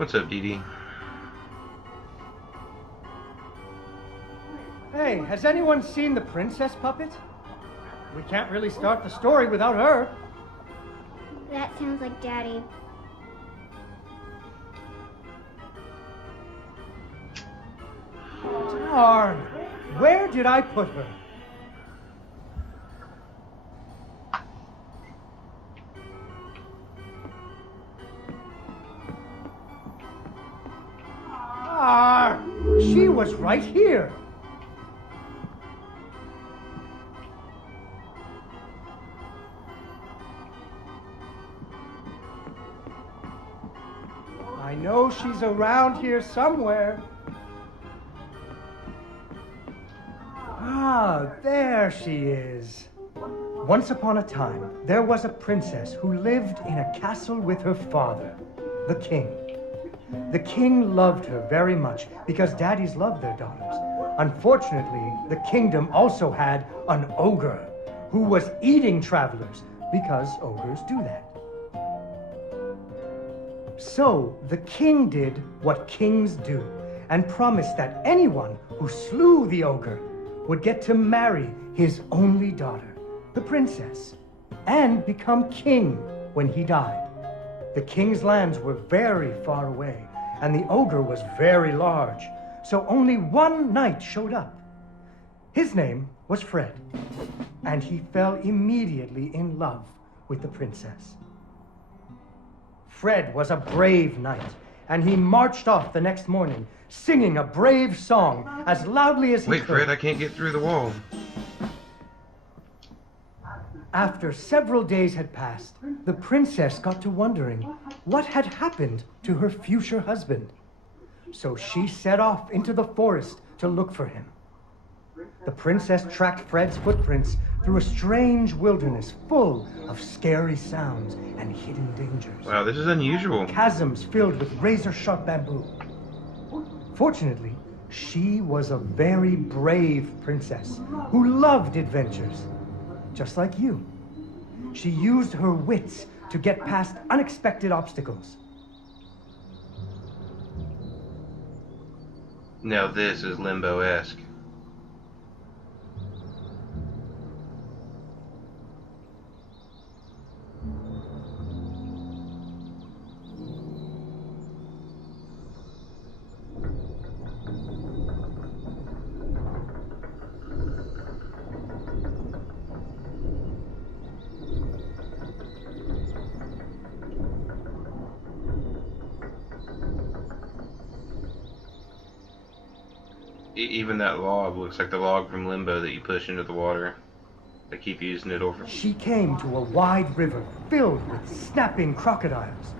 What's up, Dee Dee? Hey, has anyone seen the princess puppet? We can't really start the story without her. That sounds like Daddy. Darn! Where did I put her? She was right here. I know she's around here somewhere. There she is. Once upon a time, there was a princess who lived in a castle with her father, the king. The king loved her very much because daddies love their daughters. Unfortunately, the kingdom also had an ogre who was eating travelers because ogres do that. So the king did what kings do and promised that anyone who slew the ogre would get to marry his only daughter, the princess, and become king when he died. The king's lands were very far away, and the ogre was very large, so only one knight showed up. His name was Fred, and he fell immediately in love with the princess. Fred was a brave knight, and he marched off the next morning, singing a brave song as loudly as he could. Wait, Fred, I can't get through the wall. After several days had passed, the princess got to wondering what had happened to her future husband. So she set off into the forest to look for him. The princess tracked Fred's footprints through a strange wilderness full of scary sounds and hidden dangers. Wow, this is unusual. Chasms filled with razor-sharp bamboo. Fortunately, she was a very brave princess who loved adventures, just like you. She used her wits to get past unexpected obstacles. Now this is Limbo-esque. Even that log looks like the log from Limbo that you push into the water. They keep using it over. She came to a wide river filled with snapping crocodiles.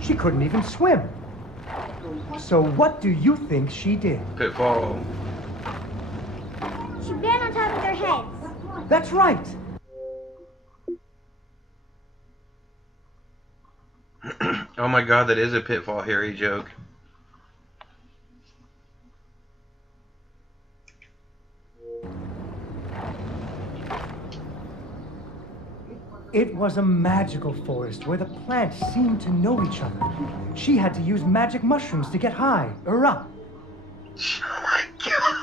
She couldn't even swim. So what do you think she did? Pitfall. She ran on top of their heads. That's right. Oh my god, that is a Pitfall Harry joke. It was a magical forest where the plants seemed to know each other. She had to use magic mushrooms to get high or up. Oh my god.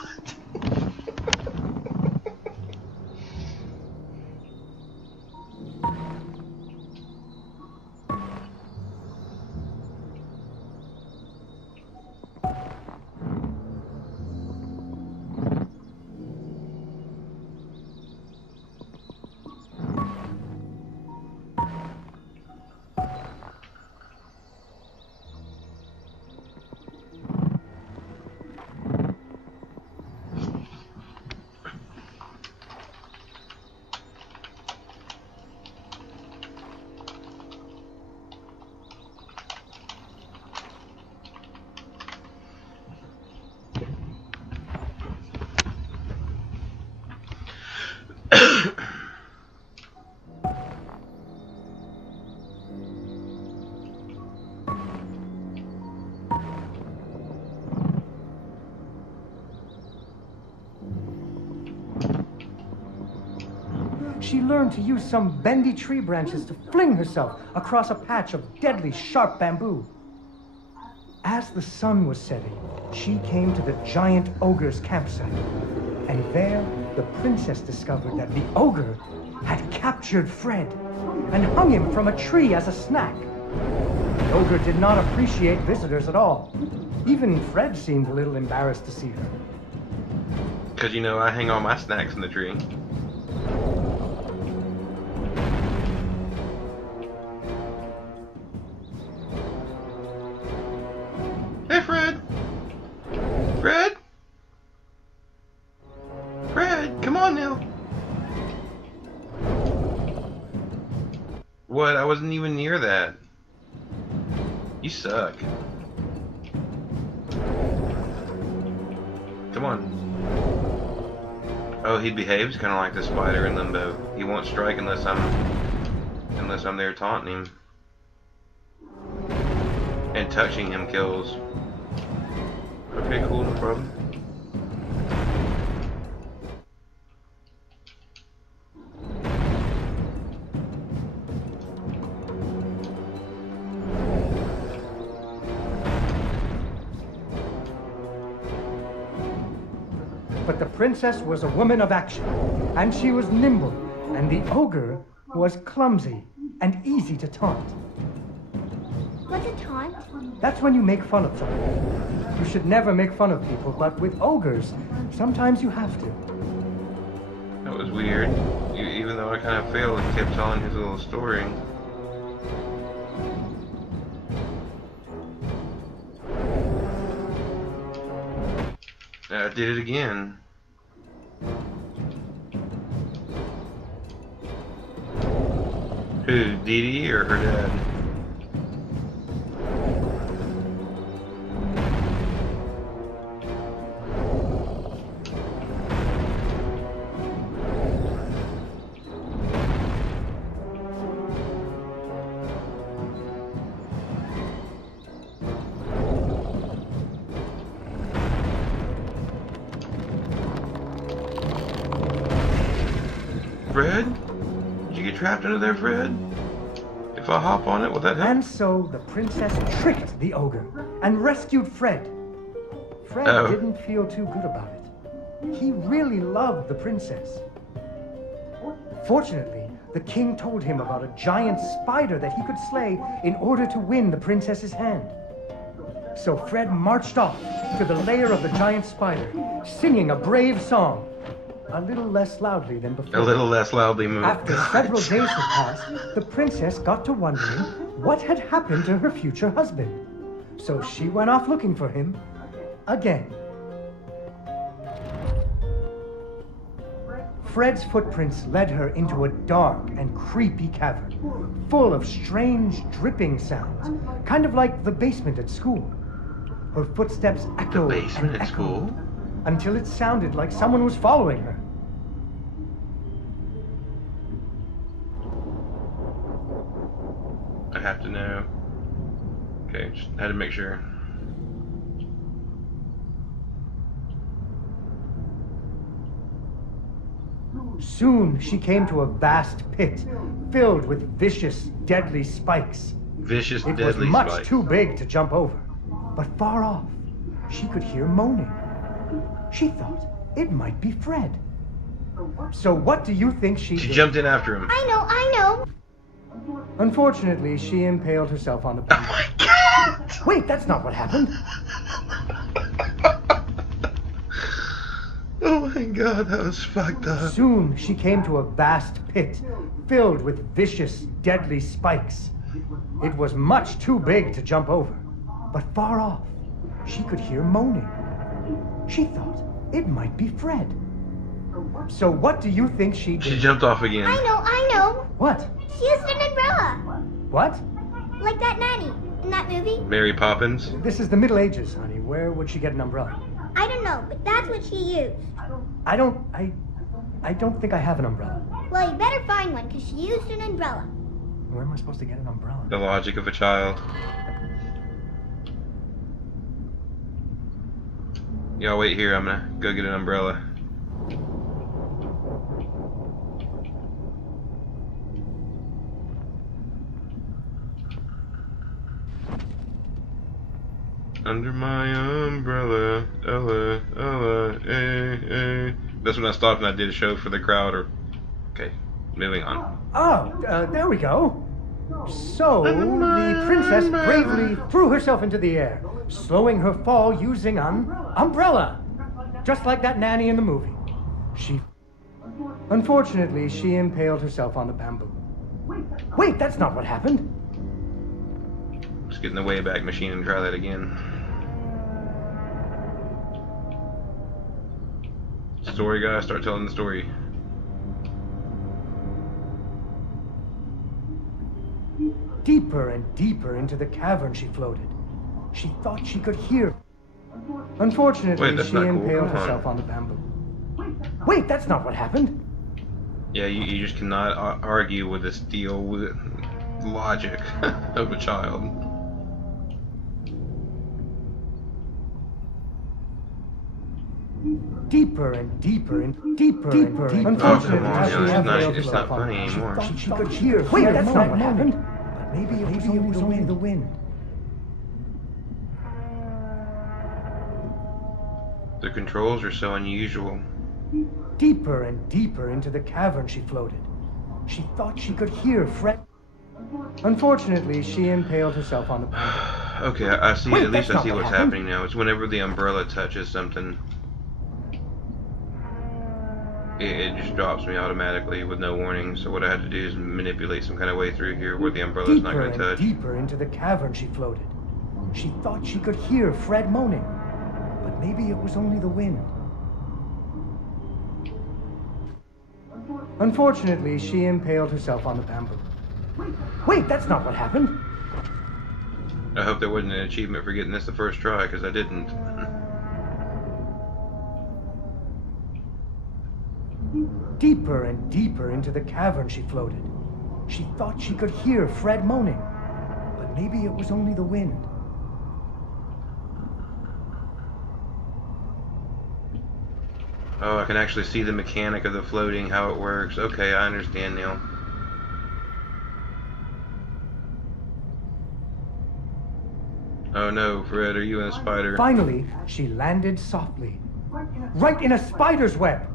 She learned to use some bendy tree branches to fling herself across a patch of deadly sharp bamboo. As the sun was setting, she came to the giant ogre's campsite. And there, the princess discovered that the ogre had captured Fred and hung him from a tree as a snack. The ogre did not appreciate visitors at all. Even Fred seemed a little embarrassed to see her. Because, you know, I hang all my snacks in the tree. Hey, Fred! Fred? Fred, come on now! What? I wasn't even near that. You suck. Come on. Oh, he behaves kind of like the spider in Limbo. He won't strike unless I'm there taunting him. And touching him kills. Okay, cool, no problem. But the princess was a woman of action, and she was nimble, and the ogre was clumsy and easy to taunt. What's a taunt? That's when you make fun of someone. You should never make fun of people, but with ogres, sometimes you have to. That was weird. Even though I kind of failed, he kept telling his little story. I did it again. Who, Dee Dee or her dad? Fred? Did you get trapped under there, Fred? If I hop on it, will that help? And so the princess tricked the ogre and rescued Fred. Fred didn't feel too good about it. He really loved the princess. Fortunately, the king told him about a giant spider that he could slay in order to win the princess's hand. So Fred marched off to the lair of the giant spider, singing a brave song. A little less loudly than before. A little less loudly moved. After several days had passed, the princess got to wondering what had happened to her future husband. So she went off looking for him again. Fred's footprints led her into a dark and creepy cavern, full of strange dripping sounds, kind of like the basement at school. Her footsteps echoed The basement and at school? echoed until it sounded like someone was following her. I have to know. Okay, just had to make sure. Soon she came to a vast pit filled with vicious, deadly spikes. Vicious, It was deadly much spikes. too big to jump over, but far off, she could hear moaning. She thought it might be Fred. So what do you think she She did? jumped in after him. I know. Unfortunately, she impaled herself on the Oh pin. my god! Wait, that's not what happened. Oh my god, that was fucked up. Soon she came to a vast pit filled with vicious, deadly spikes. It was much too big to jump over, but far off, she could hear moaning. She thought it might be Fred. So what do you think she did? She jumped off again. I know. What? She used an umbrella. What? Like that nanny in that movie. Mary Poppins. This is the Middle Ages, honey. Where would she get an umbrella? I don't know, but that's what she used. I don't think I have an umbrella. Well, you better find one, because she used an umbrella. Where am I supposed to get an umbrella? The logic of a child. Y'all wait here, I'm gonna go get an umbrella. Under my umbrella, Ella, Ella, eh. That's when I stopped and I did a show for the crowd. Okay, moving on. Oh, there we go. So, the princess bravely threw herself into the air, slowing her fall using an umbrella. Just like that nanny in the movie. Unfortunately, she impaled herself on the bamboo. Wait, that's not what happened. Let's get in the Wayback Machine and try that again. Story guy, start telling the story. Deeper and deeper into the cavern she floated. She thought she could hear. Unfortunately, Wait, she not cool. impaled Come on. herself on the bamboo. Wait, that's not what happened. Yeah, you just cannot argue with the steel logic of a child. Deeper and deeper and deeper and deeper. Oh, Unfortunately, come on, as she yeah, impaled it's herself not on funny the anymore. bamboo, she could hear. Wait, that's not what happened. But maybe it was only the wind. The controls are so unusual. Deeper and deeper into the cavern she floated. She thought she could hear Fred. Unfortunately, she impaled herself on the bamboo. Okay, I see. Wait, At least that's I see not what what's happened. happening now. It's whenever the umbrella touches something, it just drops me automatically with no warning. So what I have to do is manipulate some kind of way through here where the umbrella's not going to touch. Deeper into the cavern she floated. She thought she could hear Fred moaning, but maybe it was only the wind. Unfortunately, she impaled herself on the bamboo. Wait, that's not what happened. I hope there wasn't an achievement for getting this the first try, because I didn't. Deeper and deeper into the cavern she floated. She thought she could hear Fred moaning, but maybe it was only the wind. Oh, I can actually see the mechanic of the floating, how it works. Okay, I understand now. Oh no, Fred, are you in a spider? Finally, she landed softly, right in a spider's web.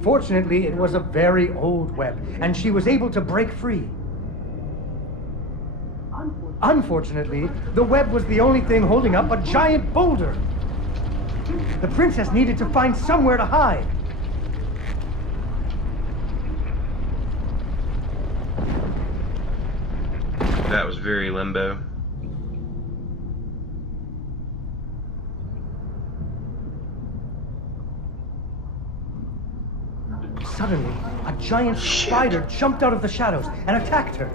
Fortunately, it was a very old web, and she was able to break free. Unfortunately, the web was the only thing holding up a giant boulder. The princess needed to find somewhere to hide. That was very limbo. Suddenly, a giant spider jumped out of the shadows and attacked her.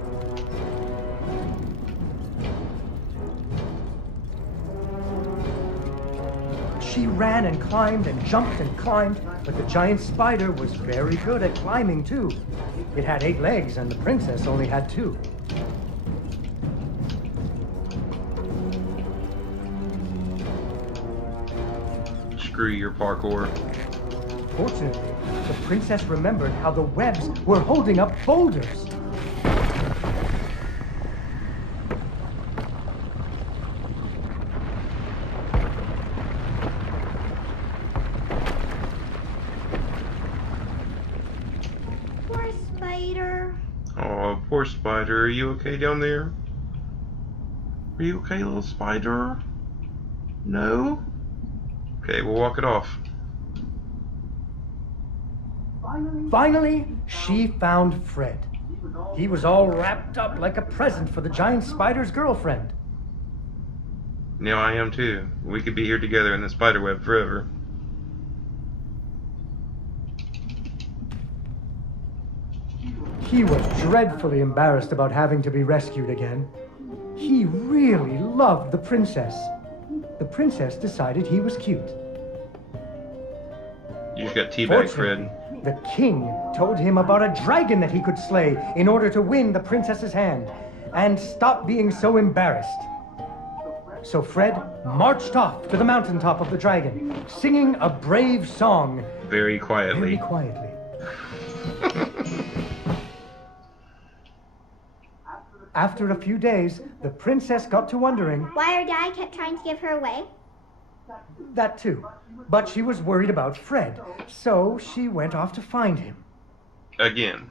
She ran and climbed and jumped and climbed, but the giant spider was very good at climbing too. It had 8 legs and the princess only had 2. Screw your parkour. Fortunately, the princess remembered how the webs were holding up boulders. Poor spider. Oh, poor spider. Are you okay down there? Are you okay, little spider? No? Okay, we'll walk it off. Finally, she found Fred. He was all wrapped up like a present for the giant spider's girlfriend. Now I am too. We could be here together in the spider web forever. He was dreadfully embarrassed about having to be rescued again. He really loved the princess. The princess decided he was cute. You just got teabagged, Fortunately, Fred. the king told him about a dragon that he could slay in order to win the princess's hand and stop being so embarrassed. So Fred marched off to the mountaintop of the dragon, singing a brave song Very very quietly. quietly. After a few days, the princess got to wondering... Why her dad kept trying to give her away? That too. But she was worried about Fred, so she went off to find him. Again.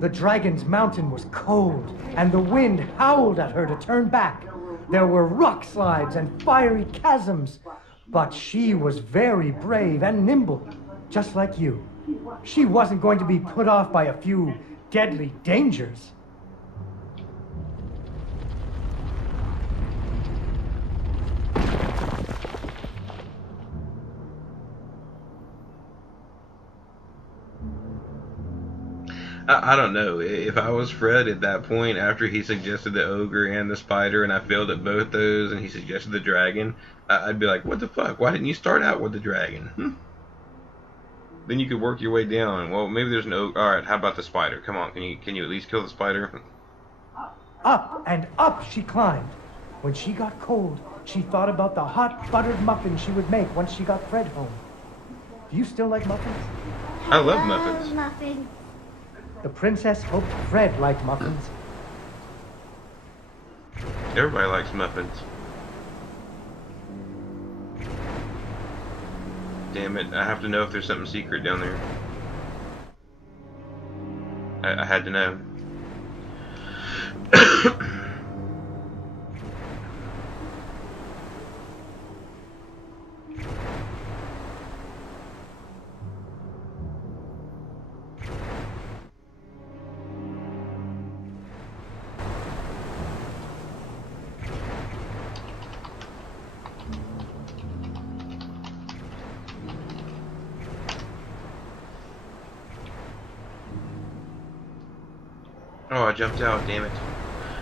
The dragon's mountain was cold, and the wind howled at her to turn back. There were rock slides and fiery chasms, but she was very brave and nimble, just like you. She wasn't going to be put off by a few deadly dangers. I don't know. If I was Fred at that point, after he suggested the ogre and the spider, and I failed at both those, and he suggested the dragon, I'd be like, what the fuck? Why didn't you start out with the dragon? Then you could work your way down. Well, maybe there's no... Alright, how about the spider? Come on, can you at least kill the spider? Up and up she climbed. When she got cold, she thought about the hot buttered muffins she would make once she got Fred home. Do you still like muffins? I love muffins. Muffins. The princess hoped Fred liked muffins. Everybody likes muffins. Damn it, I have to know if there's something secret down there. I had to know. Oh, I jumped out, damn it.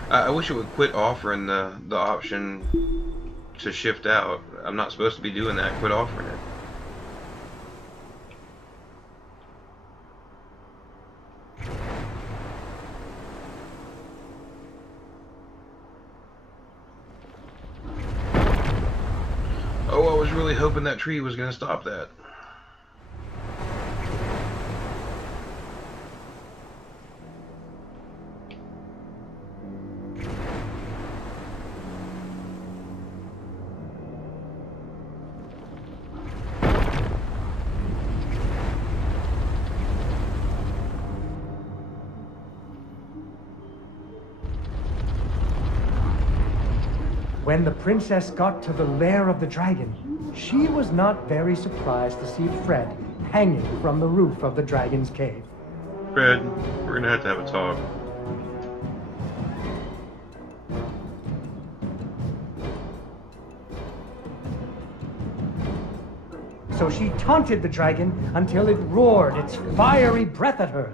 I wish it would quit offering the option to shift out. I'm not supposed to be doing that. Quit offering it. Oh, I was really hoping that tree was going to stop that. When the princess got to the lair of the dragon, she was not very surprised to see Fred hanging from the roof of the dragon's cave. Fred, we're going to have a talk. So she taunted the dragon until it roared its fiery breath at her.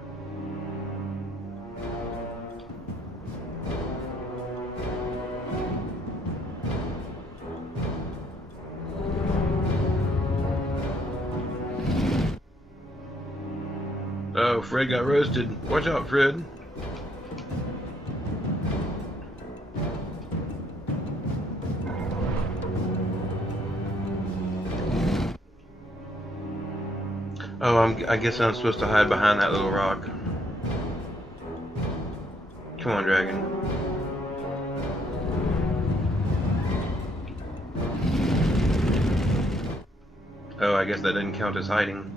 Oh, Fred got roasted. Watch out, Fred. Oh, I guess I'm supposed to hide behind that little rock. Come on, dragon. Oh, I guess that didn't count as hiding.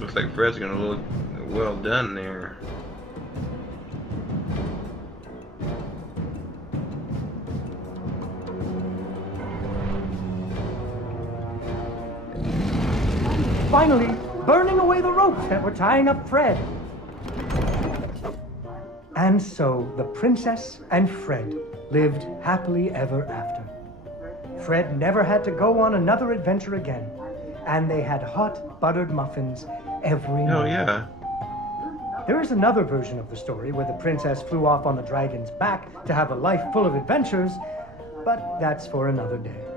Looks like Fred's gonna look well done there. Finally, burning away the ropes that were tying up Fred. And so the princess and Fred lived happily ever after. Fred never had to go on another adventure again, and they had hot buttered muffins every Oh night. yeah. There is another version of the story where the princess flew off on the dragon's back to have a life full of adventures, But that's for another day.